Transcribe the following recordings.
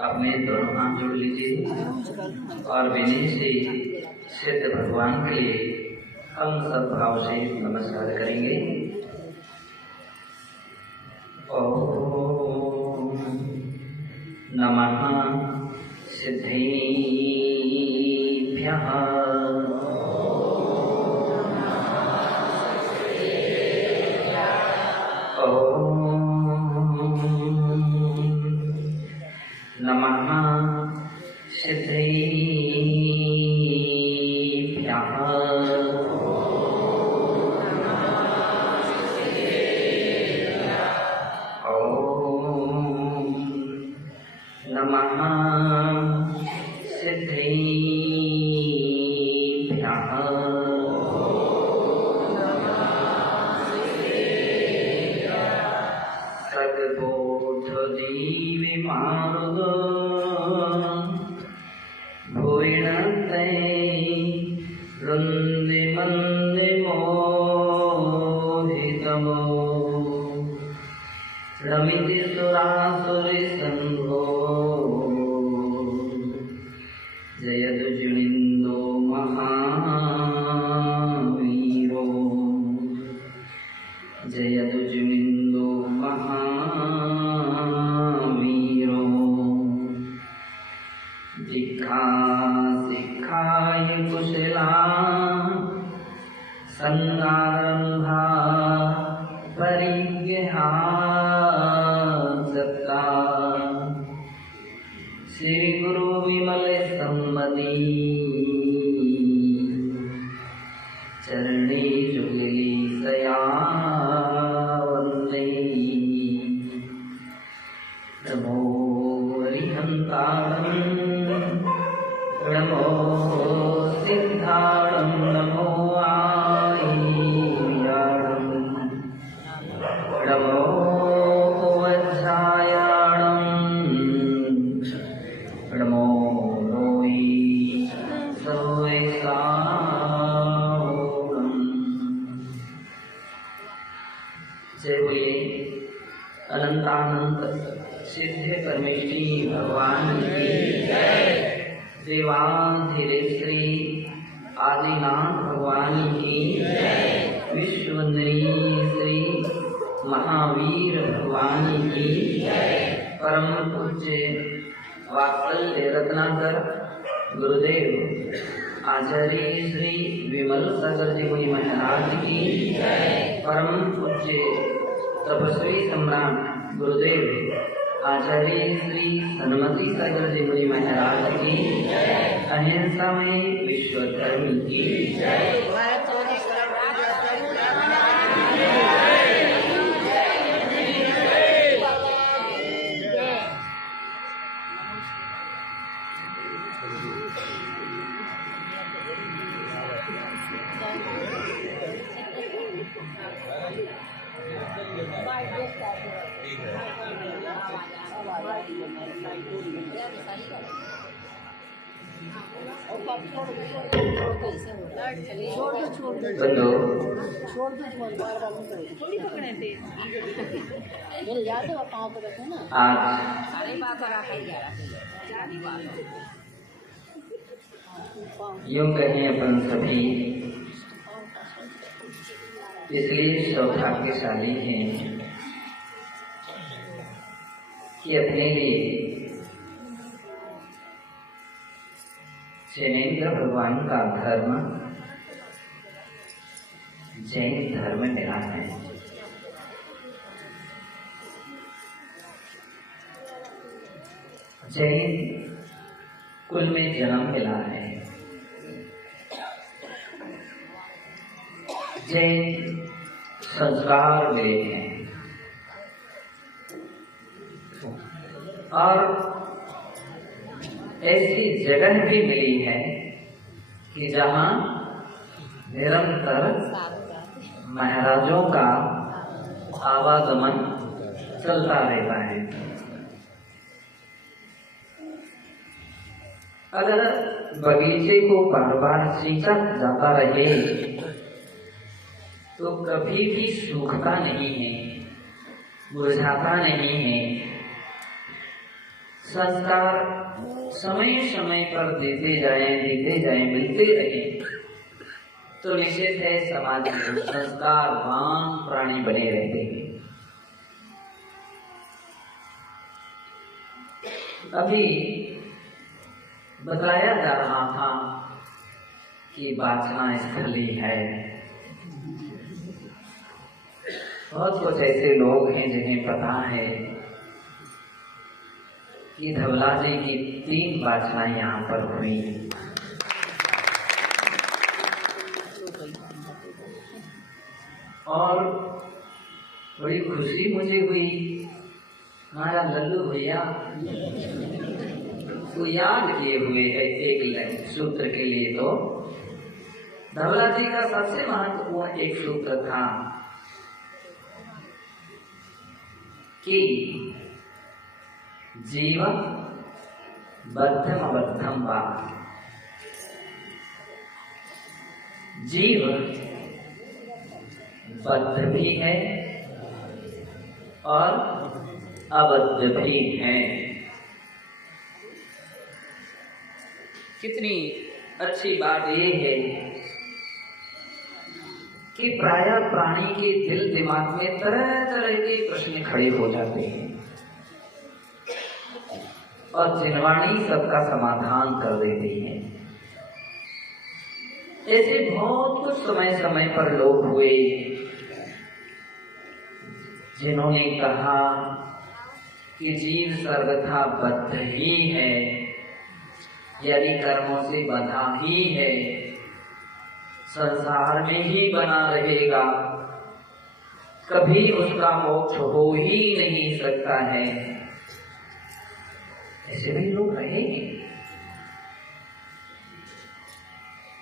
अपने दोनों हाथ जोड़ लीजिए और विनय से सिद्ध भगवान के लिए हम सद्भाव से नमस्कार करेंगे। ओम नमः सिद्धेभ्यः। नमः सिद्धेभ्यः। ओम नमः सिद्धेभ्यः। सद्बोधजीविमार्ग भुविनते रुन्दिमन्दिमोहितमो रमिति सुरासुरिसंघो जयदुजुलिन्दो महावीरो जयदुजुलिन्दो महावीरो जिह्वा शिखाय कुशला संगारंभा परिज्ञा सत्ता श्री गुरु विमल सम्मति चरणे जुगली सया वंदे। नमो हरिहंताणं नमो सिद्धाणं नमो आय्याणं नमो वज्रायाणं नमो नोई सर्वेशाणं। जय बोलिए अनंतानंत सिद्ध परमेश्वरी भगवान की जय। देवाधिदेव आदिनाथ भगवान की जय। विश्ववंदनीय श्री महावीर भगवान की जय। परम पूज्य वात्सल्य रत्नाकर गुरुदेव आचार्य श्री विमल सागर जी मुनि महाराज की जय। परम पूज्य तपस्वी सम्राट गुरुदेव आचार्य श्री सन्मति सागर जी मुनि महाराज की जय। अहिंसा में विश्व धर्म की जय। यूं कहें अपन सभी इसलिए सौभाग्यशाली हैं कि अपने लिए जैनेन्द्र भगवान का धर्म जैन धर्म मिला है। जैन कुल में जन्म मिला है। जैन संस्कार मिले हैं और ऐसी जगह भी मिली है कि जहाँ निरंतर महाराजों का आवागमन चलता रहता है। अगर बगीचे को बार बार सींचा जाता रहे तो कभी भी सूखता नहीं है, मुरझाता नहीं है, संस्कार समय समय पर देते जाएं, मिलते रहें तो निश्चित है समाज में संस्कारवान प्राणी बने रहते हैं। अभी बताया जा रहा था कि वासना स्थली है। बहुत कुछ ऐसे लोग हैं जिन्हें पता है कि धवला जी की 3 वासनाएं यहाँ पर हुई। और बड़ी खुशी मुझे हुई, हमारा लल्लू भैया वो याद किए हुए है एक सूत्र के लिए। तो धवला जी का सबसे महत्वपूर्ण एक सूत्र था कि जीव बद्धम अबद्धम वा। जीव बद्ध भी है और अबद्ध भी है। कितनी अच्छी बात ये है कि प्रायः प्राणी के दिल दिमाग में तरह तरह के प्रश्न खड़े हो जाते हैं और जिनवाणी सबका समाधान कर देती है। ऐसे बहुत कुछ समय समय पर लोग हुए जिन्होंने कहा कि जीव सर्वथा बद्ध ही है, यदि कर्मों से बंधा ही है, संसार में ही बना रहेगा, कभी उसका मोक्ष हो ही नहीं सकता है। ऐसे भी लोग रहेंगे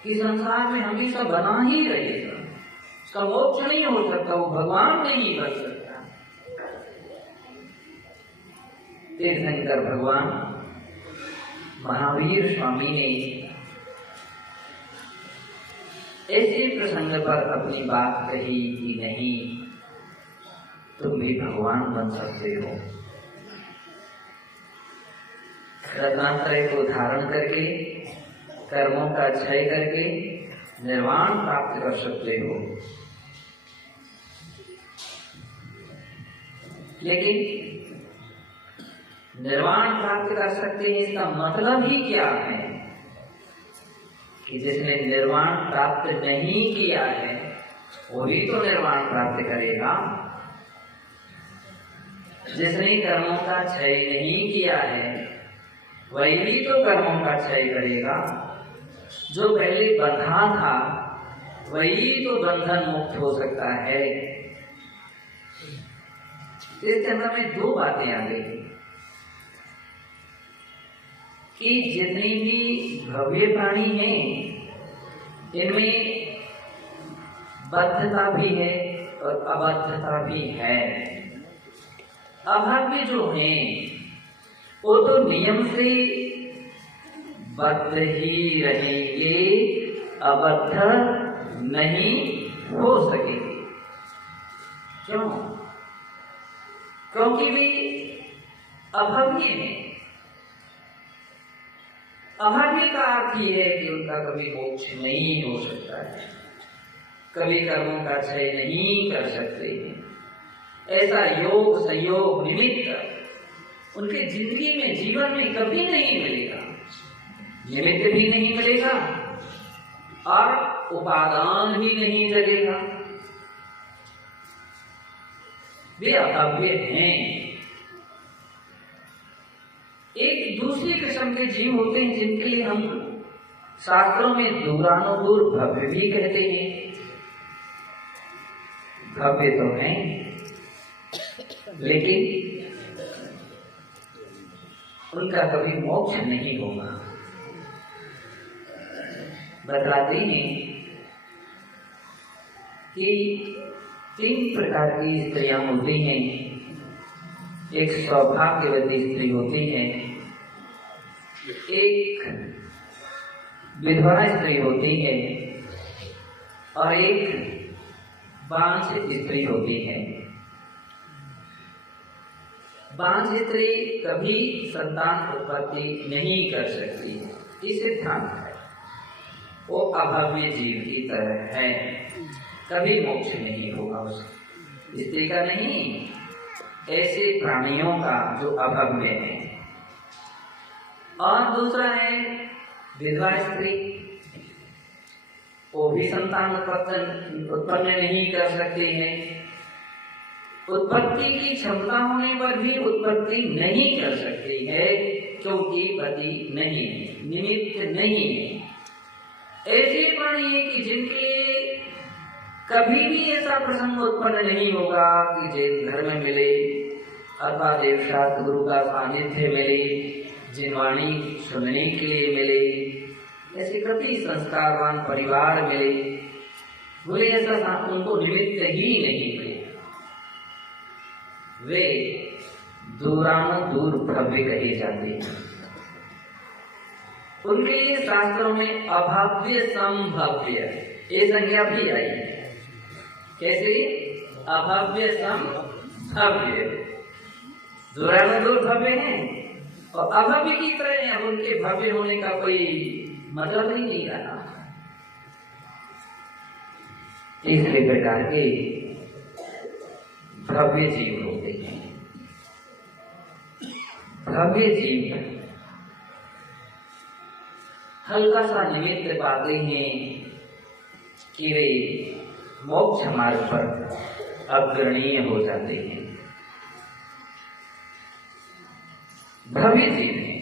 कि संसार में हमेशा बना ही रहेगा, उसका मोक्ष नहीं हो सकता, वो भगवान नहीं बन सकता। तीर्थंकर भगवान महावीर स्वामी ने ऐसे प्रसंग पर अपनी बात कही कि नहीं, तुम भी भगवान बन सकते हो। रत्नात्रय को धारण करके, कर्मों का क्षय करके निर्वाण प्राप्त कर सकते हो। लेकिन निर्वाण प्राप्त कर सकते हैं, इसका मतलब ही क्या है कि जिसने निर्वाण प्राप्त नहीं किया है वही तो निर्वाण प्राप्त करेगा। जिसने कर्मों का क्षय नहीं किया है वही तो कर्मों का क्षय करेगा। जो पहले बंधा था वही तो बंधन मुक्त हो सकता है। इसके अंदर में 2 बातें आ गई कि जितने भी भव्य प्राणी हैं इनमें बद्धता भी है और अबद्धता भी है। अभव्य जो हैं वो तो नियम से बद्ध ही रहेंगे, अबद्ध नहीं हो सकेंगे। क्यों? क्योंकि वे अभव्य हैं। अभव्य का अर्थ ये है कि उनका कभी मोक्ष नहीं हो सकता है, कभी कर्मों का क्षय नहीं कर सकते हैं। ऐसा योग संयोग निमित्त उनके जिंदगी में, जीवन में कभी नहीं मिलेगा। निमित्त भी नहीं मिलेगा और उपादान भी नहीं लगेगा। वे अभव्य हैं। एक दूसरी किस्म के जीव होते हैं जिनके लिए हम शास्त्रों में दूरानुदूर भव्य भी कहते हैं। भव्य तो हैं लेकिन उनका कभी मोक्ष नहीं होगा। बतलाते हैं कि 3 प्रकार की स्त्रियां होती हैं। एक सौभाग्यवती स्त्री होती है, एक विधवा स्त्री होती है और एक वांछित स्त्री होती है। बांझ स्त्री कभी संतान उत्पत्ति नहीं कर सकती, ये सिद्धांत है। वो अभव्य जीव की तरह है, कभी मोक्ष नहीं होगा उसका, स्त्री का नहीं, ऐसे प्राणियों का जो अभव्य है। और दूसरा है विधवा स्त्री, वो भी संतान उत्पन्न नहीं कर सकती है। उत्पत्ति की क्षमता होने पर भी उत्पत्ति नहीं कर सकती है, क्योंकि पति नहीं है, निमित्त नहीं है। ऐसे प्राणी है कि जिनके कभी भी ऐसा प्रसंग उत्पन्न नहीं होगा कि जिन घर में मिले अथवा देवशास्त्र गुरु का सानिध्य मिले, जिनवाणी सुनने के लिए मिले, ऐसे कभी संस्कारवान परिवार मिले, बोले ऐसा उनको निमित्त ही नहीं मिले। वे दूर भव्य कहे जाते हैं। उनके लिए शास्त्रों में अभव्य संभव्य ये संज्ञा भी आई है। कैसे? अभव्य संभव्य, दूर भव्य है और अभव्य की तरह अब उनके भव्य होने का कोई मतलब ही नहीं रहा। तीसरे प्रकार के भव्य जीव होते हैं। भव्य जीव हल्का सा निमित्त पाते हैं कि वे मोक्ष मार्ग पर अग्रणीय हो जाते हैं। भव्य जीव है,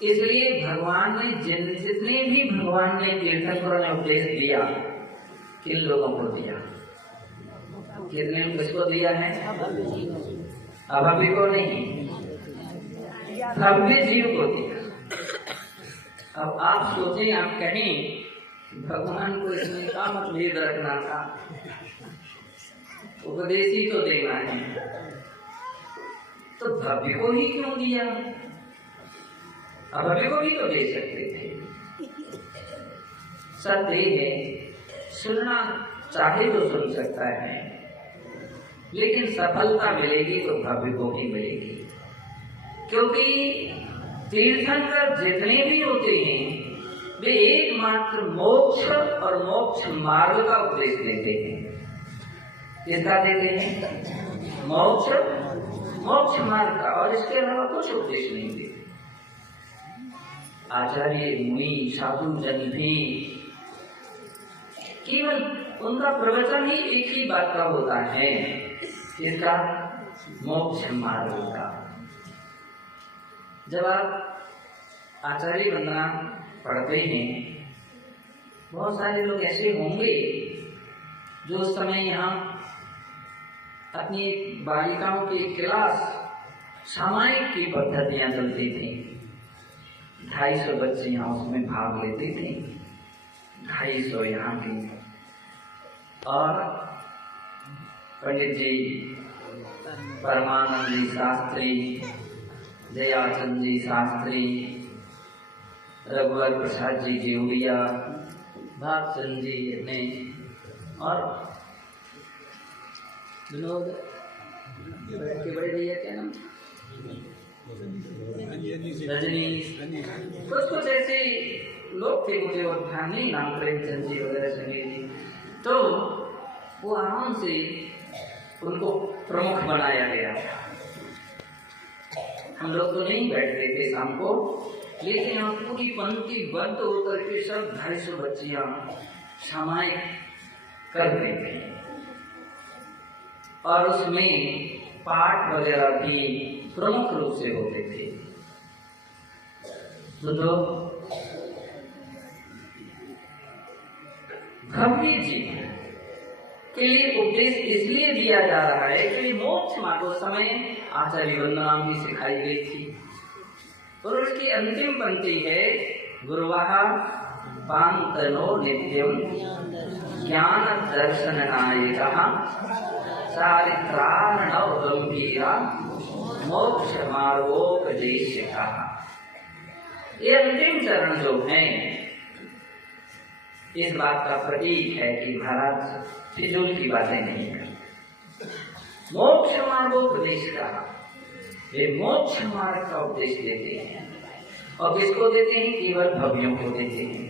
इसलिए भगवान ने जितने भी भगवान ने तीर्थंकरों ने उपदेश दिया, किन लोगों को दिया? कितने किसको दिया है? अभव्य को नहीं, भव्य जीव को दिया। अब आप सोचें, आप कहें भगवान को इसमें क्या मतभेद रखना था, उपदेश ही तो देना है, तो भव्य को ही क्यों दिया? अभव्य को भी तो दे सकते थे। सत्य है, सुनना चाहे तो सुन सकता है, लेकिन सफलता मिलेगी तो भव्य को ही मिलेगी, क्योंकि तीर्थंकर जितने भी होते हैं वे एकमात्र मोक्ष और मोक्ष मार्ग का उपदेश देते हैं। किसका देते हैं? मोक्ष मार्ग का, और इसके अलावा कुछ उपदेश नहीं देते। आचार्य मुनि साधु जन भी केवल उनका प्रवचन ही एक ही बात का होता है, इसका मोक्ष मार्ग का। जब आप आचार्य वंदना पढ़ते हैं, बहुत सारे लोग ऐसे होंगे जो उस समय यहाँ अपनी बालिकाओं की क्लास सामायिक की पद्धतियां चलती थी। 250 बच्चे यहाँ उसमें भाग लेते थे, 250 यहाँ की, और पंडित जी परमानंद जी शास्त्री, दयाचंद जी शास्त्री, रघुवर प्रसाद जी देवरिया, भागचंद जी ने, और विनोद के बड़े भैया क्या नाम, रजनीश, कुछ ऐसे लोग थे, मुझे और ध्यान नहीं नाम, प्रेमचंद जी वगैरह संगे जी, तो वो आराम से उनको प्रमुख बनाया गया। हम लोग तो नहीं बैठते थे शाम को, लेकिन यहाँ पूरी पंक्ति बंद होकर के सब 250 बच्चियां सामायिक करते थे, और उसमें पाठ वगैरह भी प्रमुख रूप से होते थे। तो भव्य जीव के लिए उपदेश इसलिए दिया जा रहा है कि मोक्ष मार्ग उस समय आचार्य वंदना भी सिखाई गई थी, और उसकी अंतिम पंक्ति है गुरुवाह पांतनो नित्यम ज्ञान दर्शन नायिका चारित्रार्णव गंभीरा मोक्ष मार्गोपदेशिका। ये अंतिम चरण जो है, इस बात का प्रतीक है कि महाराज फिजूल की बातें नहीं करते। मोक्ष मार्गोपदेश का वे मोक्ष मार्ग का उपदेश देते हैं। और किसको देते हैं? केवल भव्यों को देते हैं।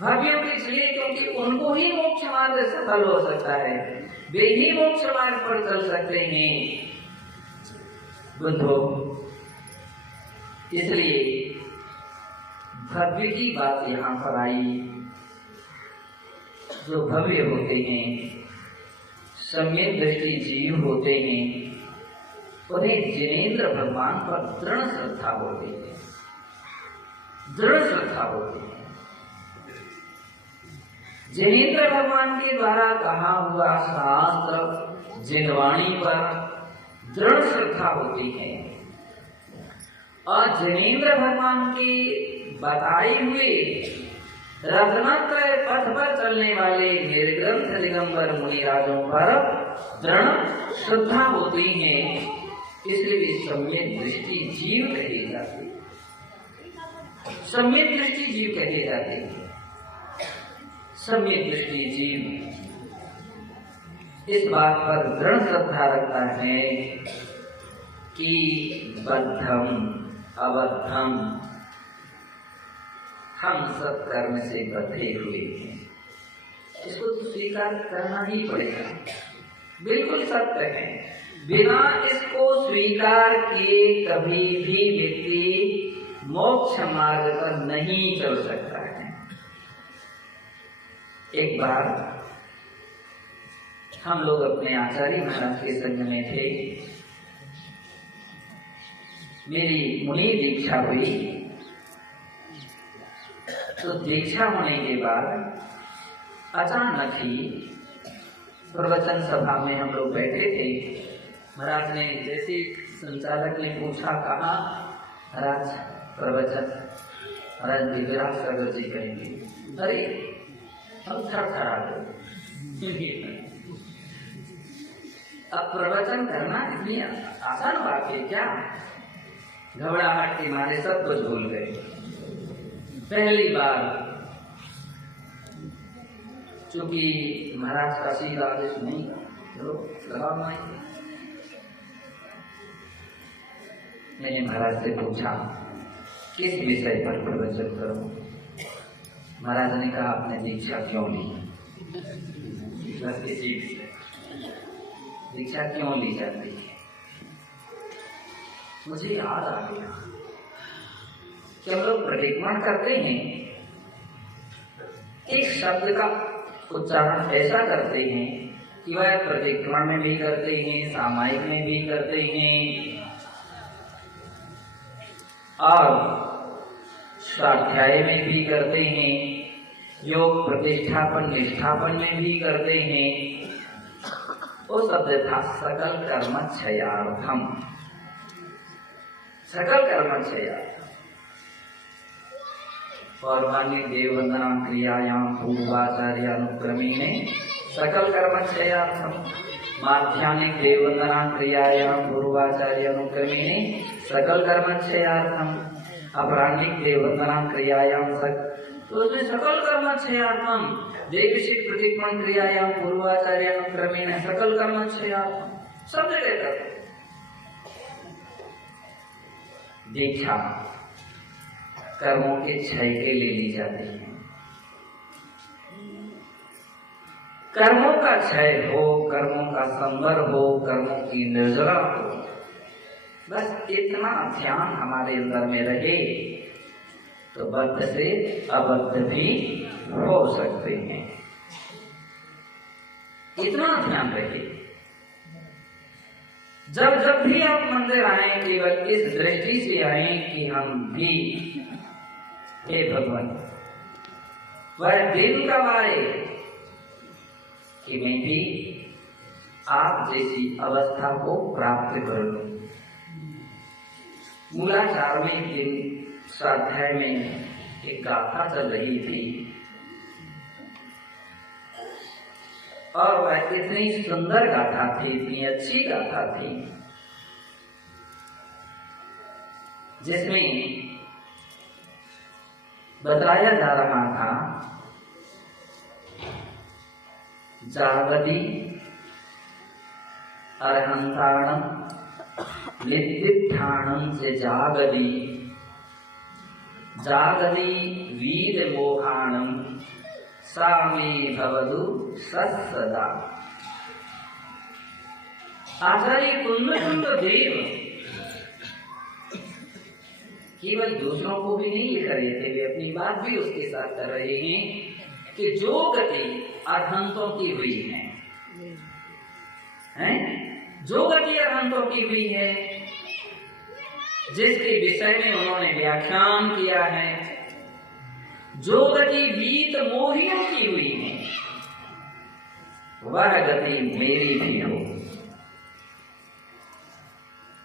भव्यों को इसलिए क्योंकि उनको ही मोक्ष मार्ग सफल हो सकता है, वे ही मोक्ष मार्ग पर चल सकते हैं बुद्धो। इसलिए भव्य की बात यहाँ पर आई। जो भव्य होते हैं, सम्यक दृष्टि जीव होते हैं, उन्हें जिनेंद्र भगवान पर दृढ़ श्रद्धा होती है, दृढ़ श्रद्धा होती है। जिनेंद्र भगवान के द्वारा कहा हुआ शास्त्र जिनवाणी पर दृढ़ श्रद्धा होती है, और जिनेंद्र भगवान के बताए हुए रत्नत्रय पथ पर चलने वाले निर्ग्रंथ दिगंबर मुनिराजों पर दृढ़ श्रद्धा होती है। इसलिए वे सम्यक दृष्टि जीव कहे जाते हैं। सम्यक दृष्टि जीव कहे जाते हैं। सम्यक दृष्टि जीव इस बात पर दृढ़ श्रद्धा रखता है कि बद्धम अबद्धम, हम सब कर्म से बंधे हुए हैं। इसको तो स्वीकार करना ही पड़ेगा, बिल्कुल सत्य है। बिना इसको स्वीकार किए कभी भी व्यक्ति मोक्ष मार्ग पर नहीं चल सकता है। एक बार हम लोग अपने आचार्य महाराज के संग में थे। मेरी मुनि दीक्षा हुई, तो दीक्षा होने के बाद अचानक ही प्रवचन सभा में हम लोग बैठे थे। महाराज ने जैसे संचालक ने पूछा, कहा महाराज प्रवचन, महाराज दिव्यराज सागर जी कहेंगे। अरे हम थरथरा गए। अब प्रवचन करना इतनी आसान बात है क्या? घबराहट के मारे सब कुछ भूल गए। पहली बार चूंकि महाराज का सीधा आदेश नहीं, चलो लगाओ माइक। मैंने महाराज से पूछा किस विषय पर प्रवचन करूं? महाराज ने कहा आपने दीक्षा क्यों ली? बस इसी विषय, दीक्षा क्यों ली जाती है? मुझे याद आ गया कि हम लोग प्रतिक्रमण करते हैं, एक शब्द का उच्चारण ऐसा करते हैं कि वह प्रतिक्रमण में भी करते हैं, सामायिक में भी करते हैं, और स्वाध्याय में भी करते हैं, योग प्रतिष्ठापन निष्ठापन में भी करते हैं। वो शब्द था सकल कर्म क्षयार्थम, सकल कर्म क्षयार्थम। पौर्वाणिक देववंदना क्रियायाम पूर्वाचार्य अनुक्रमेण सकल कर्म क्षयार्थम, माध्यानिक देववंदना क्रियायाम पूर्वाचार्य अनुक्रमेण सकल कर्म क्षयार्थम, अपराह्निक देववंदना क्रियायाम तो उसमें सकल कर्म क्षयार्थम, देवशिक प्रतिक्रमण क्रियायाम पूर्वाचार्य अनुक्रमेण सकल कर्म क्षयार्थम, सब जगह करते। दीक्षा कर्मों के क्षय के लिए ली जाती है। कर्मों का क्षय हो, कर्मों का संवर हो, कर्मों की निर्जरा हो, बस इतना ध्यान हमारे अंदर में रहे तो बद्ध से अबद्ध भी हो सकते हैं। इतना ध्यान रहे। जब जब भी आप मंदिर आए, केवल इस दृष्टि से आए कि हम भी, हे भगवान, वह दिन कब आए कि मैं भी आप जैसी अवस्था को प्राप्त कर लूं। मूलाचार्य दिन स्वाध्याय में एक गाथा चल रही थी, और वह इतनी सुंदर गाथा थी, इतनी अच्छी गाथा थी, जिसमें बताया जा रहा था जागति अरहंताणम नित्यानंद से जागरी जागरी वीर मोहानम सामी भवदु सदा। आचार्य कुंद देव केवल दूसरों को भी नहीं लिख रहे थे, वे अपनी बात भी उसके साथ कर रहे हैं कि जो गति अरहंतों की हुई है, जो गति अरहंतों की हुई है, जिसके विषय में उन्होंने व्याख्यान किया है, जो गति वीत मोहियों की हुई है, वह गति मेरी भी हो।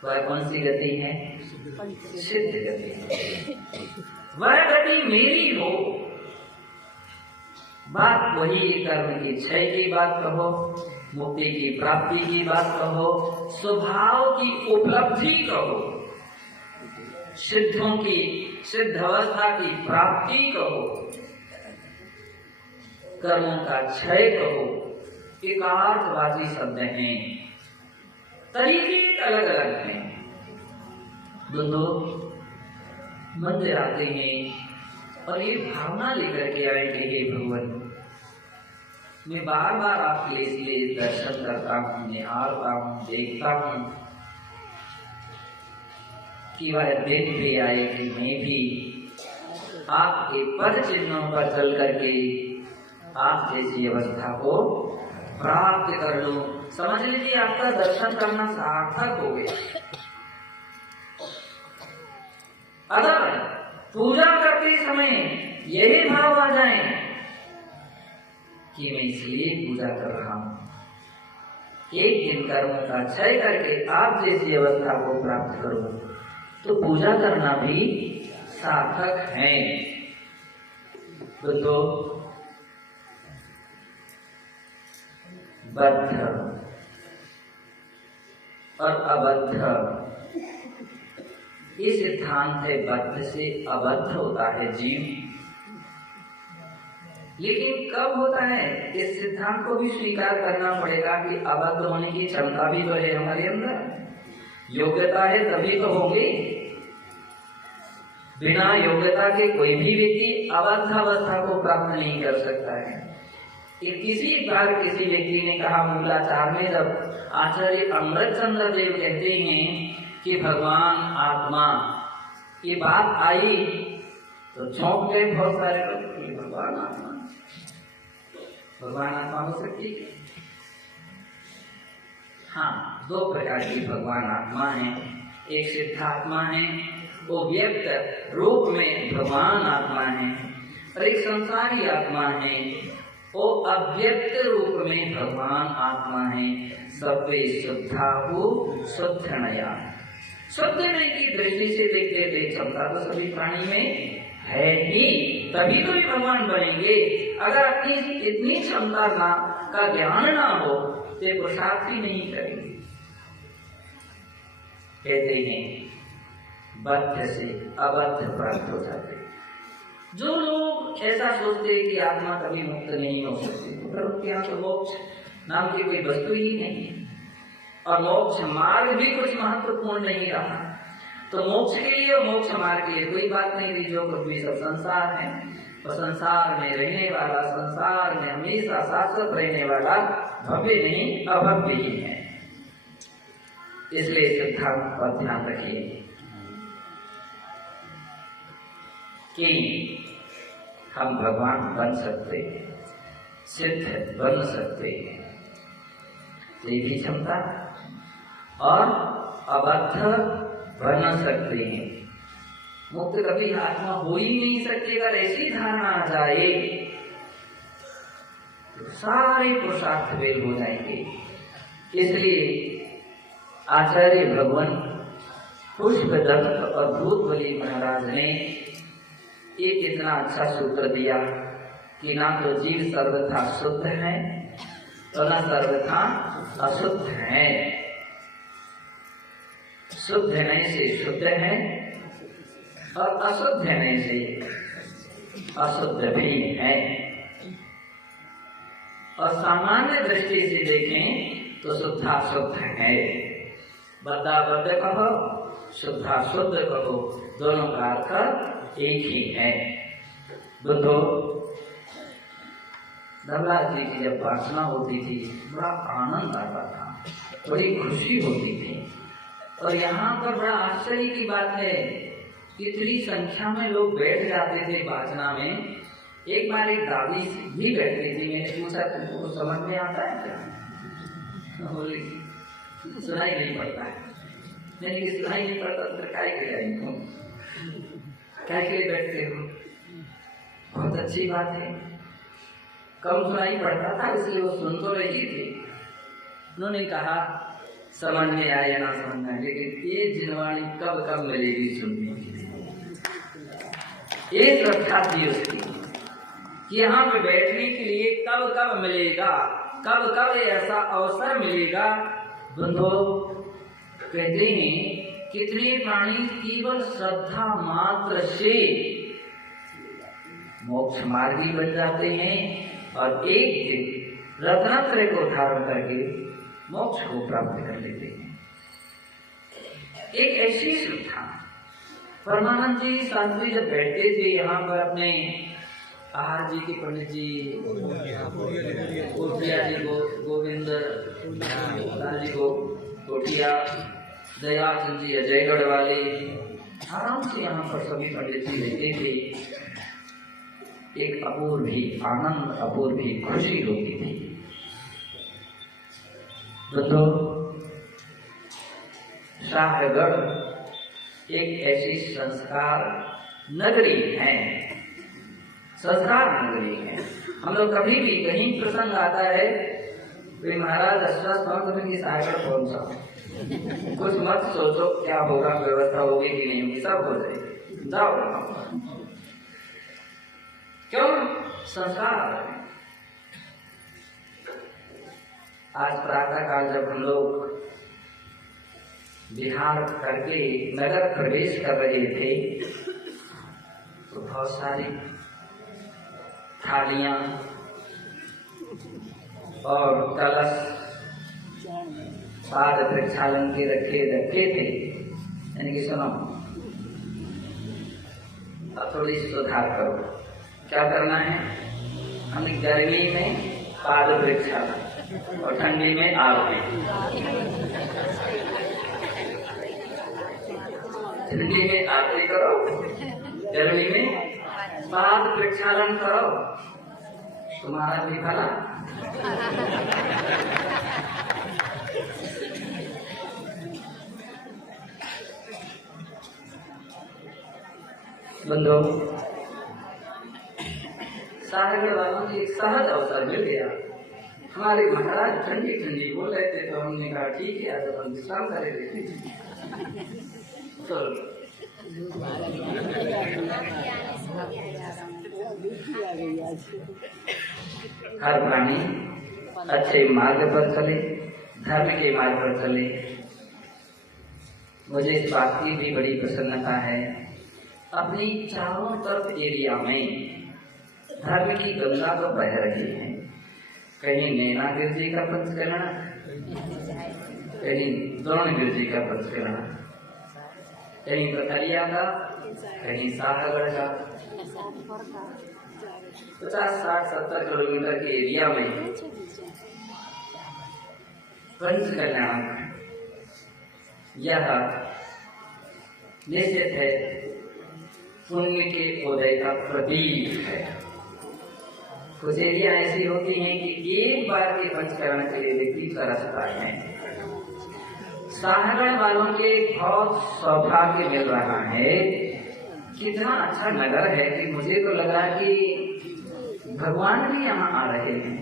वह कौन सी गति है? सिद्ध गति। वह गति मेरी हो। बात वही कर्म की क्षय की बात कहो, मुक्ति की प्राप्ति की बात कहो, स्वभाव की उपलब्धि कहो, सिद्धों की सिद्ध अवस्था की प्राप्ति कहो, कर्मों का क्षय कहो, एकार्थवादी शब्द हैं, तरीके अलग अलग हैं। दोनों मंदिर आते हैं और ये भावना लेकर के आए कि हे भगवान, मैं बार बार आपके लिए दर्शन करता हूँ, निहारता हूँ, देखता हूँ कि वह दिन भी आए कि मैं भी आपके पद चिन्हों पर चल करके आप जैसी अवस्था को प्राप्त कर लूं। समझ लीजिए आपका दर्शन करना सार्थक हो गया। अगर पूजा करते समय यही भाव आ जाए कि मैं इसलिए पूजा कर रहा हूं, एक दिन कर्मों का क्षय करके आप जैसी अवस्था को प्राप्त करो, तो पूजा करना भी सार्थक है। तो बद्ध और अबद्ध, इस सिद्धांत से बद्ध से अबद्ध होता है जीव। लेकिन कब होता है? इस सिद्धांत को भी स्वीकार करना पड़ेगा कि अबद्ध होने की क्षमता भी तो है हमारे अंदर, योग्यता है तभी तो होगी। बिना योग्यता के कोई भी व्यक्ति अबद्ध अवस्था को प्राप्त नहीं कर सकता है। किसी बार किसी व्यक्ति ने कहा मूलाचार में, जब आचार्य अमृतचंद्र देव कहते हैं कि भगवान आत्मा, ये बात आई तो चौंक गए बहुत सारे लोग। भगवान आत्मा, भगवान आत्मा हो सकती है? हाँ, दो प्रकार की भगवान आत्मा है। एक सिद्धात्मा है, वो व्यक्त रूप में भगवान आत्मा है, और एक संसारी आत्मा है, वो अव्यक्त रूप में भगवान आत्मा है। सभ्य शुद्धाहु शुद्धनया, शुद्धने की दृष्टि से देखते थे क्षमता तो सभी प्राणी में है ही, तभी तो भी भगवान बनेंगे। अगर अपनी इतनी क्षमता का ज्ञान ना हो तो पुरुषार्थ ही नहीं करेंगे। कहते हैं बद्ध से अबद्ध प्राप्त हो जाते। जो लोग ऐसा सोचते हैं कि आत्मा कभी मुक्त नहीं हो सकती, तो उनके यहाँ तो मोक्ष नाम की कोई वस्तु ही नहीं है, और मोक्ष मार्ग भी कुछ महत्वपूर्ण नहीं रहा। तो मोक्ष के लिए और मोक्ष मार्ग के लिए कोई बात नहीं रही। जो कुछ भी सब संसार है, और संसार में रहने वाला, संसार में हमेशा शाश्वत रहने वाला भव्य नहीं अभव्य ही है। इसलिए सिद्धांत का ध्यान रखिए कि हम भगवान बन सकते हैं, सिद्ध बन सकते हैं, ये भी क्षमता, और अबद्ध बन सकते हैं। मुक्त कभी आत्मा हो ही नहीं सकती। अगर ऐसी धारणा आ जाए तो सारे पुरुषार्थ फेल हो जाएंगे। इसलिए आचार्य भगवान पुष्पदत्त और भूतबली महाराज ने एक इतना अच्छा सूत्र दिया कि ना तो जीव सर्वथा शुद्ध है और न सर्वथा अशुद्ध है। शुद्ध होने से शुद्ध है और अशुद्ध होने से अशुद्ध भी है। और सामान्य दृष्टि से देखें तो शुद्ध अशुद्ध है। बद्धा बद्ध कहो, शुद्धा शुद्ध कहो, दोनों का अर्थ एक ही है। बुद्धो, धर्मराज जी की जब प्रार्थना होती थी बड़ा आनंद आता था, बड़ी खुशी होती थी। और यहाँ पर बड़ा आश्चर्य की बात है, कितनी संख्या में लोग बैठ जाते थे प्रार्थना में। एक बार एक दादी भी बैठी थी, मैंने पूछा तुमको समझ में आता है क्या? बोली सुनाई नहीं पड़ता है। मैंने कि सुनाई नहीं पड़ता तो काय के लिए आई तुम, काय के लिए बैठते हो? बहुत अच्छी बात है। कम सुनाई पड़ता था इसलिए वो सुन तो रही थी। उन्होंने कहा समझ में आए या ना समझ में आए, लेकिन ये जिनवाणी कब कब मिलेगी सुनने की। ये श्रद्धा थी उसकी कि यहाँ पे बैठने के लिए कब कब मिलेगा, कब कब ऐसा अवसर मिलेगा। बंधो, कहते हैं कितने प्राणी केवल श्रद्धा मात्र से मोक्ष मार्गी बन जाते हैं और एक दिन रत्नत्रय को धारण करके मोक्ष को प्राप्त कर लेते हैं। एक ऐसी श्रद्धा परमानंद जी शास्त्री जब बैठते थे यहाँ पर अपने आहार जी के पंडित जी, कोठिया जी को, गोविंद जी को कोठिया, दयाचंद जी अजयगढ़ वाले, आराम से यहाँ पर सभी पंडित जी रहते थे। एक अपूर्वी आनंद, अपूर्वी खुशी होती थी। तो शाहगढ़ एक ऐसी संस्कार नगरी है, संस्कार नगरी है। हम लोग कभी भी कहीं प्रसंग आता है, वे महाराज अश्वत्थ की शाहगढ़ पहुंचा, कुछ मत सोचो क्या होगा, व्यवस्था होगी कि नहीं होगी, सब हो जाएगी, जाओ। क्यों? संस्कार। आज प्रातः काल जब हम लोग बिहार करके नगर प्रवेश कर रहे थे तो बहुत सारी थालियां और कलश पाद प्रक्षालन के रखे थे। यानी कि सुनो, अब थोड़ी सुधार करो। क्या करना है? हमने गर्मी में पाद प्रक्षालन और ठंडी में आरती। ठंडी में आरती करो, गर्मी में पाद प्रक्षालन करो, तुम्हारा भी भला। बंधो, शाहगढ़ वालों को एक सहज अवसर मिल गया। हमारे महाराज ठंडी ठंडी बोल रहे थे तो हमने कहा ठीक है, आज हम विश्राम करे देते। तो हर प्राणी अच्छे मार्ग पर चले, धर्म के मार्ग पर चले। मुझे इस बात की भी बड़ी प्रसन्नता है, अपनी चारों तरफ एरिया में धर्म की गंगा तो बह रही है। कहीं नैना गिरजी का पंचकरण, कहीं द्रोण गिरजी का पंचकरण, कहीं कथलिया का, कहीं शाहगढ़ का। 50, 60, 70 किलोमीटर के एरिया में पंचकल्याण यह निश्चित है पुण्य के उदय का प्रतीक है। कुछ एरिया ऐसी होती हैं कि एक बार के पंचकरण के लिए व्यक्ति तरसता है। शाहगढ़ वालों के बहुत सौभाग्य मिल रहा है। कितना अच्छा नगर है कि मुझे तो लग रहा है कि भगवान भी यहाँ आ रहे हैं।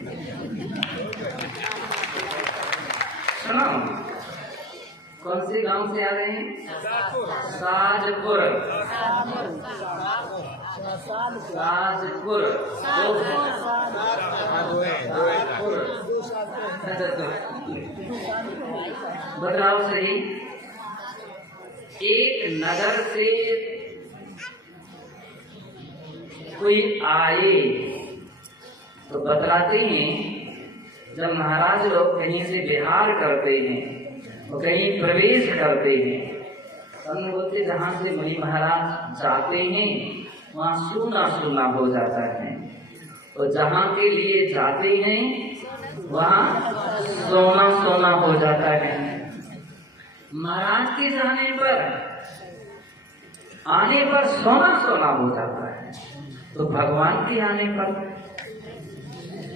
सुनो, कौन से गांव से आ रहे हैं? साजपुर। बदलाव से ही एक नगर से कोई आए तो बतलाते हैं, जब महाराज लोग कहीं से बिहार करते हैं वो कहीं प्रवेश करते हैं, हम बोलते जहाँ से मुनि महाराज जाते हैं वहाँ सूना सूना हो जाता है, और जहाँ के लिए जाते हैं वहाँ सोना सोना हो जाता है। महाराज के जाने पर आने पर सोना सोना हो जाता है, तो भगवान के आने पर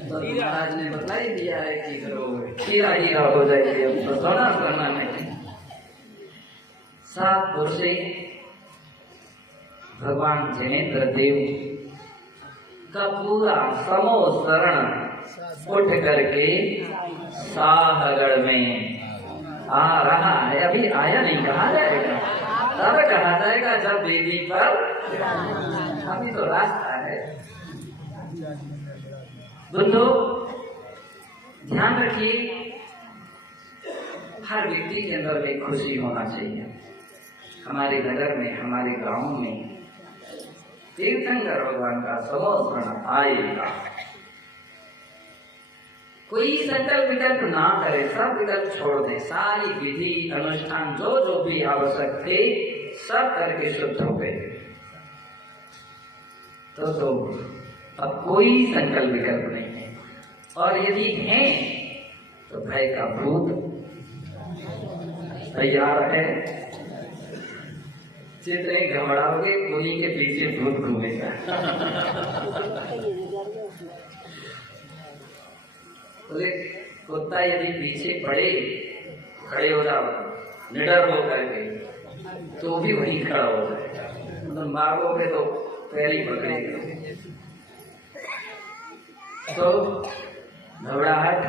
तो महाराज ने बता ही दिया है कि करो हीरा हीरा हो जाएगी, अब तो सोना सोना नहीं। सात पुरुषे भगवान जनेन्द्र देव का पूरा समूह शरण उठ करके साहगढ़ में आ रहा है। अभी आया नहीं, कहा जाएगा, तब कहा जाएगा जब वेदी पर, अभी तो रास्ता है। दोस्तों ध्यान रखिए, हर व्यक्ति के अंदर में खुशी होना चाहिए। हमारे नगर में, हमारे गांव में तीर्थंकर भगवान का समर्पण आएगा। कोई संकल्प विकल्प ना करे, सब विकल्प छोड़ दे, सारी विधि अनुष्ठान जो जो भी आवश्यक थे सब करके शुद्ध हो गए। तो अब कोई संकल्प विकल्प नहीं है, और यदि है तो भय का भूत तैयार है। जितने घबराओगे उन्हीं के पीछे भूत घूमेगा। बोले कुत्ता यदि पीछे पड़े, खड़े हो जाओ निडर हो करके, तो भी वहीं खड़ा हो जाएगा, मतलब मारोगे तो पहले पकड़ेगा। तो घबराहट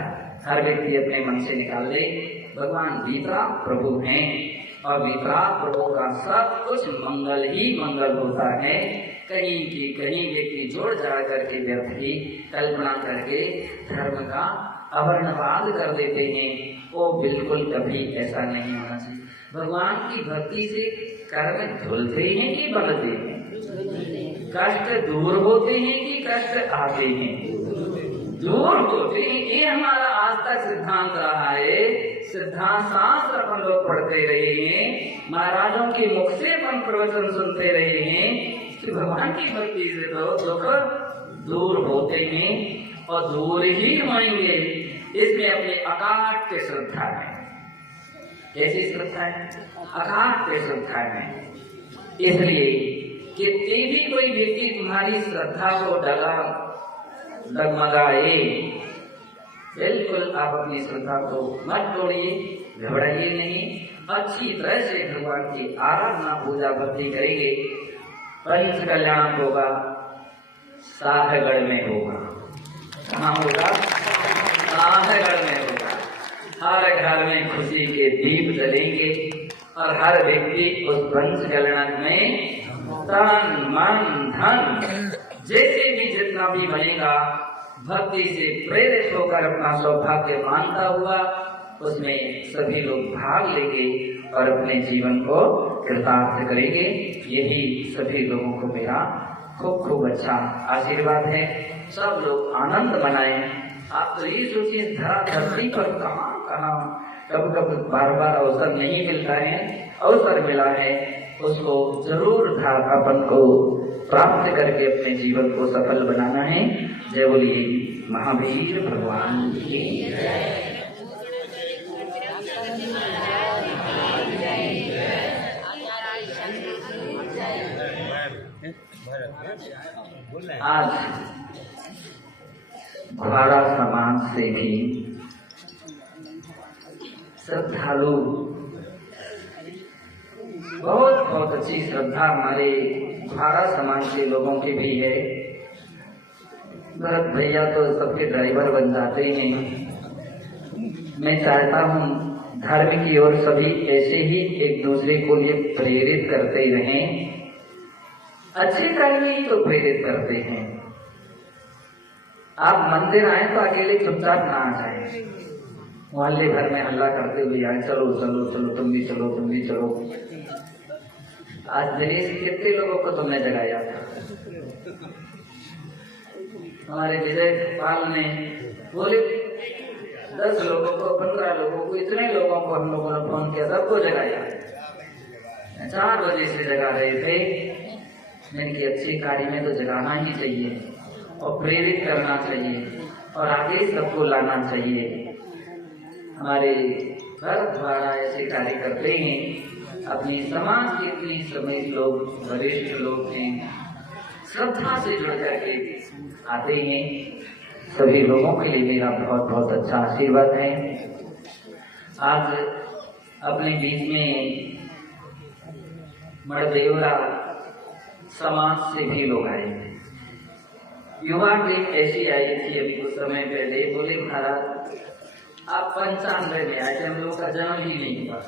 हर व्यक्ति अपने मन से निकाल ले। भगवान वीतराग प्रभु हैं, और वीतराग प्रभु का सब कुछ मंगल ही मंगल होता है। कहीं की कहीं व्यक्ति जोड़ जाड़ करके व्यर्थ की कल्पना करके धर्म का अवर्णवाद कर देते हैं, वो बिल्कुल कभी ऐसा नहीं होना चाहिए। भगवान की भक्ति से कर्म धुलते हैं कि बढ़ते हैं, कष्ट दूर होते हैं कि कष्ट आते हैं? दूर होते हैं। ये हमारा आज तक सिद्धांत रहा है। सिद्धांत शास्त्र अपन लोग पढ़ते रहे हैं, महाराजों के मुख से अपन प्रवचन सुनते रहे हैं कि भगवान की भक्ति से तो दुख दूर होते हैं और दूर ही होंगे। इसमें अपनी अकाट्य श्रद्धा है। कैसी श्रद्धा है? अकाट्य श्रद्धा है। इसलिए कितनी भी कोई व्यक्ति तुम्हारी श्रद्धा को डगमगाए, बिल्कुल आप अपनी श्रद्धा को मत तोड़िए, घबराइए नहीं। अच्छी तरह से भगवान की आराधना पूजा भक्ति करेंगे, पंच कल्याण होगा, साहगढ़ में होगा। कहाँ होगा? साहगढ़ में होगा। हर घर में खुशी के दीप जलेंगे और हर व्यक्ति उस पंच कल्याण में तन मन धन जैसे भी जितना भी बनेगा भक्ति से प्रेरित होकर अपना सौभाग्य मानता हुआ उसमें सभी लोग भाग लेंगे और अपने जीवन को कृतार्थ करेंगे। यही सभी लोगों को मेरा खूब खूब अच्छा आशीर्वाद है। सब लोग आनंद मनाएं। आप तो ये सोचिए, धरती पर कहाँ कब बार बार अवसर नहीं मिलता है, अवसर मिला है उसको जरूर अपन को प्राप्त करके अपने जीवन को सफल बनाना है। जय बोलिए महावीर भगवान की जय। आज घोड़ा समाज से भी श्रद्धालु, बहुत अच्छी श्रद्धा हमारे घोड़ा समाज के लोगों की भी है। भरत भैया तो सबके ड्राइवर बन जाते हैं। मैं चाहता हूँ धर्म की ओर सभी ऐसे ही एक दूसरे को ये प्रेरित करते रहें। अच्छे कर्म ही तो प्रेरित करते हैं। आप मंदिर आए तो अकेले चुपचाप ना आ जाए, मोहल्ले भर में हल्ला करते हुए आए, चलो चलो चलो तुम भी चलो तुम भी चलो। आज दिनेश कितने लोगों को तुमने जगाया था? हमारे विजय पाल ने बोले 10 लोगों को, 15 लोगों को, इतने लोगों को हम लोगों ने फोन किया, सबको जगाया। 4 बजे से जगा रहे थे। मैंने कि अच्छे कार्य में तो जगाना ही चाहिए और प्रेरित करना चाहिए और आगे सबको लाना चाहिए। हमारे घर द्वारा ऐसे कार्य करते हैं। अपनी समाज के 30 समय लोग, वरिष्ठ लोग हैं, श्रद्धा से जुड़ करके आते हैं। सभी लोगों के लिए मेरा बहुत बहुत अच्छा आशीर्वाद है। आज अपने बीच में मड़देवरा समाज से भी लोग आए। युवा टीम ऐसी आई थी अभी कुछ समय पहले, बोले महाराज आप 95 में आए थे, हम लोग का जन्म ही नहीं हुआ।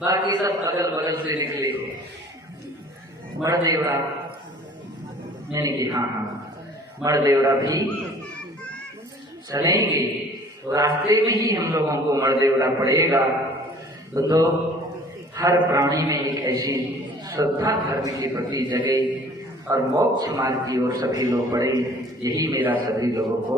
बाकी सब अगल बगल से निकले। मड़देवरा, मैंने कि हाँ मड़देवरा भी चलेंगे, तो रास्ते में ही हम लोगों को मड़देवरा पड़ेगा। तो हर प्राणी में एक ऐसी श्रद्धा धर्म के प्रति जगे और मोक्ष मार्ग की ओर सभी लोग बढ़े, यही मेरा सभी लोगों को